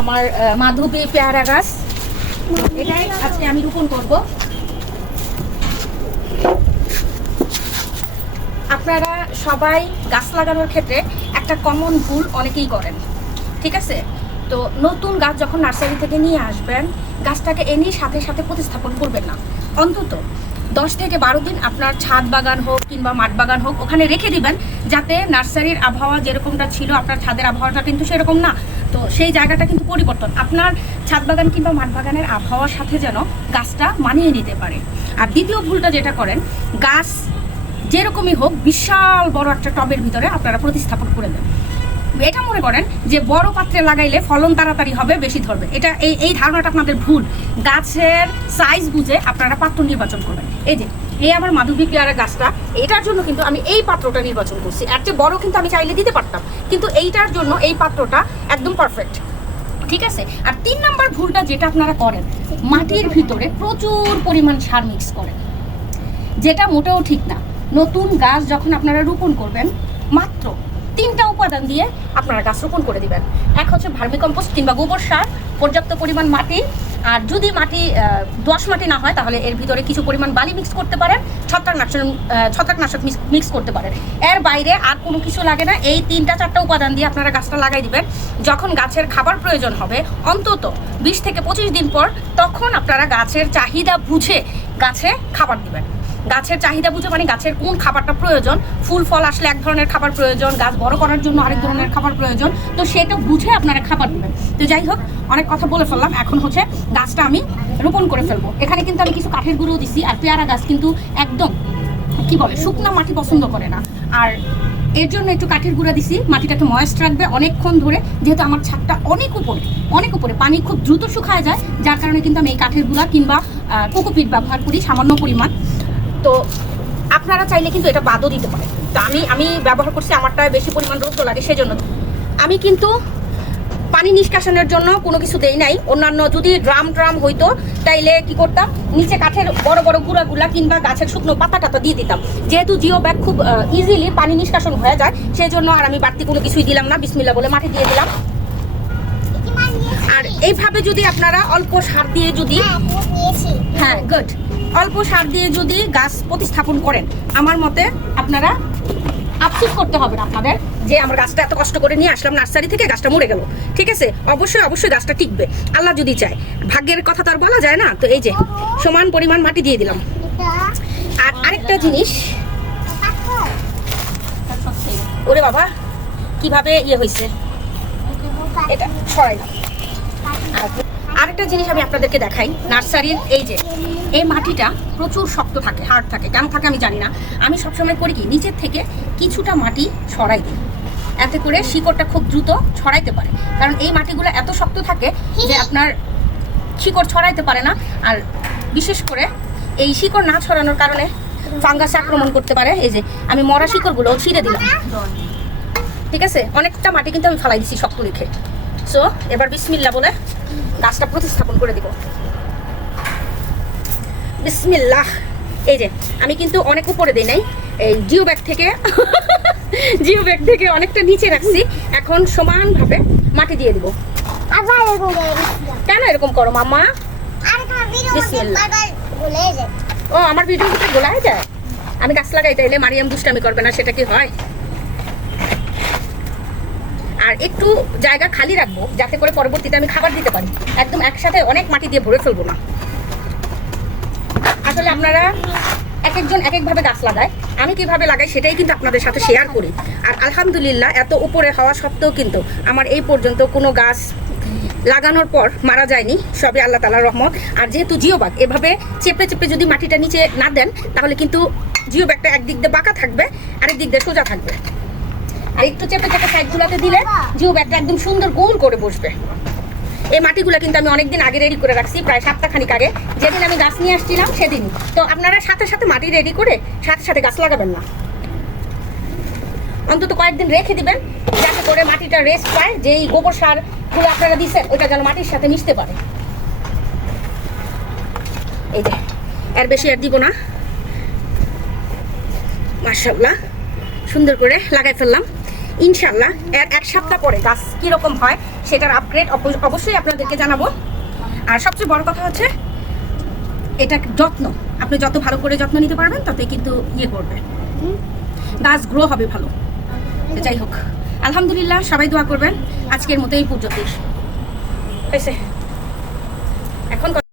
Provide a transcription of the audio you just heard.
আমার মাধবী পেয়ারা গাছ, এটাই আজকে আমি রোপণ করব। আপনারা সবাই গাছ লাগানোর ক্ষেত্রে একটা কমন ভুল অনেকেই করেন, ঠিক আছে? তো নতুন গাছ যখন নার্সারি থেকে নিয়ে আসবেন, গাছটাকে এনে সাথে সাথে প্রতিস্থাপন করবেন না। অন্তত 10 থেকে 12 দিন আপনার ছাদ বাগান হোক কিংবা মাঠ বাগান হোক ওখানে রেখে দিবেন, যাতে নার্সারির আবহাওয়া যেরকমটা ছিল আপনার ছাদের আবহাওয়াটা কিন্তু সেরকম না। তো সেই জায়গাটা কিন্তু পরিবর্তন, আপনার ছাদ বাগান কিংবা মাঠ বাগানের আবহাওয়ার সাথে যেন গাছটা মানিয়ে নিতে পারে। আর দ্বিতীয় ভুলটা যেটা করেন, গাছ যেরকমই হোক বিশাল বড় একটা টবের ভিতরে আপনারা প্রতিস্থাপন করে দেন। এটা মনে করেন যে বড় পাত্রে লাগাইলে ফলন তাড়াতাড়ি হবে, বেশি ধরবে। এটা এই ধারণাটা আপনাদের ভুল। গাছের সাইজ বুঝে আপনারা পাত্র নির্বাচন করবেন। এই আমার মাধবী পেয়ারা গাছটা, এটার জন্য কিন্তু আমি এই পাত্রটা নির্বাচন করছি। এর চেয়ে বড় কিন্তু আমি চাইলে দিতে পারতাম, কিন্তু এইটার জন্য এই পাত্রটা একদম পারফেক্ট, ঠিক আছে? আর 3 নাম্বার ভুলটা যেটা আপনারা করেন, মাটির ভিতরে প্রচুর পরিমাণ সার মিক্স করেন, যেটা মোটেও ঠিক না। নতুন গাছ যখন আপনারা রোপণ করবেন, মাত্র 3টা উপাদান দিয়ে আপনারা গাছ রোপণ করে দিবেন। এক হচ্ছে ভার্মিকম্পোস্ট কিংবা গোবর সার, পর্যাপ্ত পরিমাণ মাটি, আর যদি মাটি দোআঁশ মাটি না হয় তাহলে এর ভিতরে কিছু পরিমাণ বালি মিক্স করতে পারেন, ছত্রাকনাশক মিক্স করতে পারেন। এর বাইরে আর কোনো কিছু লাগে না। এই 3-4টা উপাদান দিয়ে আপনারা গাছটা লাগাই দিবেন। যখন গাছের খাবার প্রয়োজন হবে অন্তত 20 থেকে 25 দিন পর, তখন আপনারা গাছের চাহিদা বুঝে গাছে খাবার দিবেন। গাছের চাহিদা বুঝে মানে গাছের কোন খাবারটা প্রয়োজন, ফুল ফল আসলে এক ধরনের খাবার প্রয়োজন, গাছ বড় করার জন্য আরেক ধরনের খাবার প্রয়োজন, তো সেটা বুঝে আপনারা খাবার দিবেন। তো যাই হোক, অনেক কথা বলে ফেললাম। এখন হচ্ছে গাছটা আমি রোপণ করে ফেলবো। এখানে কিন্তু আমি কিছু কাঠের গুঁড়ো দিছি। আর পেয়ারা গাছ কিন্তু একদম কি বলে শুকনা মাটি পছন্দ করে না, আর এর জন্য একটু কাঠের গুঁড়া দিছি। মাটিটাকে ময়েস্ট রাখবে অনেকক্ষণ ধরে, যেহেতু আমার ছাদটা অনেক উপরে পানি খুব দ্রুত শুকায় যায়, যার কারণে কিন্তু আমি এই কাঠের গুঁড়া কিংবা কোকোপিট ব্যবহার করি সামান্য পরিমাণ। তো আপনারা চাইলে কিন্তু এটা বাদও দিতে পারেন। তো আমি ব্যবহার করছি, আমারটা বেশি পরিমাণ রোদ লাগে সেজন্য। আমি কিন্তু পানি নিষ্কাশনের জন্য কোনো কিছু দেই নাই। অন্যান্য যদি ড্রাম হইতো তাইলে কি করতাম, নিচে কাঠের বড় বড় গুঁড়াগুলা কিংবা গাছের শুকনো পাতা টাতা দিয়ে দিতাম। যেহেতু জিও ব্যাগ খুব ইজিলি পানি নিষ্কাশন হয়ে যায়, সেই জন্য আর আমি বাড়তি কোনো কিছুই দিলাম না, বিসমিল্লাহ বলে মাটি দিয়ে দিলাম। আর এইভাবে যদি আপনারা অল্প সার দিয়ে যদি গুড অল্প সার দিয়ে যদি গাছ প্রতিস্থাপন করেন, আমার মতে আপনারা আফসোস করতে হবে না আপনাদের যে আমার গাছটা এত কষ্ট করে নিয়ে আসলাম নার্সারি থেকে, গাছটা মরে গেল। ঠিক আছে, অবশ্যই গাছটা টিকবে, আল্লাহ যদি চায়। ভাগ্যের কথা তো আর বলা যায় না। তো এই যে সমান পরিমাণ মাটি দিয়ে দিলাম। আর আরেকটা জিনিস, ওরে বাবা কিভাবে হয়েছে এটা সরাই। আরেকটা জিনিস আমি আপনাদেরকে দেখাই, নার্সারির এই মাটিটা প্রচুর শক্ত থাকে, হার্ড থাকে। কেন থাকে আমি জানি না। আমি সবসময় করি কি, নিচের থেকে কিছুটা মাটি ছড়াই দিই, এতে করে শিকড়টা খুব দ্রুত ছড়াইতে পারে। কারণ এই মাটিগুলো এত শক্ত থাকে যে আপনার শিকড় ছড়াইতে পারে না। আর বিশেষ করে এই শিকড় না ছড়ানোর কারণে ফাঙ্গাস আক্রমণ করতে পারে। এই যে আমি মরা শিকড়গুলো ছিঁড়ে দিলাম, ঠিক আছে? অনেকটা মাটি কিন্তু আমি ফালাই দিচ্ছি শক্ত রেখে। সো এবার বিসমিল্লাহ বলে গাছটা প্রতিস্থাপন করে দিব। বিসমিল্লাহ। এই যে আমি কিন্তু অনেক উপরে দেই নাই, এই জিও ব্যাগ থেকে অনেকটা নিচে রাখছি। এখন সমানভাবে মাটি দিয়ে দিব। কেন এরকম করো মাম্মা? ও আমার ভিডিওর ভিতরে গোলায় যায়। আমি গাছ লাগাই তাইলে মারিয়াম দুষ্টামি করবে না, সেটা কি হয়? আর একটু জায়গা খালি রাখবো যাতে করে পরবর্তীতে আমি খাবার দিতে পারি। একদম একসাথে অনেক মাটি দিয়ে ভরে ফেলবো না। আসলে আপনারা একজন একভাবে গাছ লাগায়, আমি কিভাবে লাগাই সেটাই কিন্তু আপনাদের সাথে শেয়ার করি। আর আলহামদুলিল্লাহ এত উপরে হওয়া সত্ত্বেও কিন্তু আমার এই পর্যন্ত কোনো গাছ লাগানোর পর মারা যায়নি, সবই আল্লাহ তাআলার রহমত। আর যেহেতু জিও ব্যাগ এভাবে চেপে যদি মাটিটা নিচে না দেন, তাহলে কিন্তু জিও ব্যাগটা একদিক দিয়ে বাঁকা থাকবে, আরেক দিক দিয়ে সোজা থাকবে। আর একটু চেপে সাইডগুলোতে দিলে জিও ব্যাগটা একদম সুন্দর গোল করে বসবে। এই মাটিগুলো কিন্তু আমি অনেকদিন আগে রেডি করে রাখছি, প্রায় সপ্তাহখানিক আগে, যেদিন আমি গাছ নিয়ে আসছিলাম সেদিন। তো আপনারা সাথে মাটি রেডি করে সাথে গাছ লাগাবেন না, অন্তত কয়েকদিন রেখে দিবেন, যাতে করে মাটিটা রেস্ট পায়। যেই গোবর সারগুলো আপনারা দিচ্ছেন ওইটা যেন মাটির সাথে মিশতে পারে। এই যে এর বেশি আর দিব না। মাশাআল্লাহ সুন্দর করে লাগাই ফেললাম। ইনশাল্লাহ এর 1 সপ্তাহ পরে গাছ কীরকম হয় সেটার আপগ্রেড অবশ্যই আপনাদেরকে জানাবো। আর সবচেয়ে বড় কথা হচ্ছে এটা যত্ন, আপনি যত ভালো করে যত্ন নিতে পারবেন ততই কিন্তু করবে, গাছ গ্রো হবে ভালো। যাই হোক, আলহামদুলিল্লাহ, সবাই দোয়া করবেন। আজকের মতো এই পর্যন্তই হয়েছে। এখন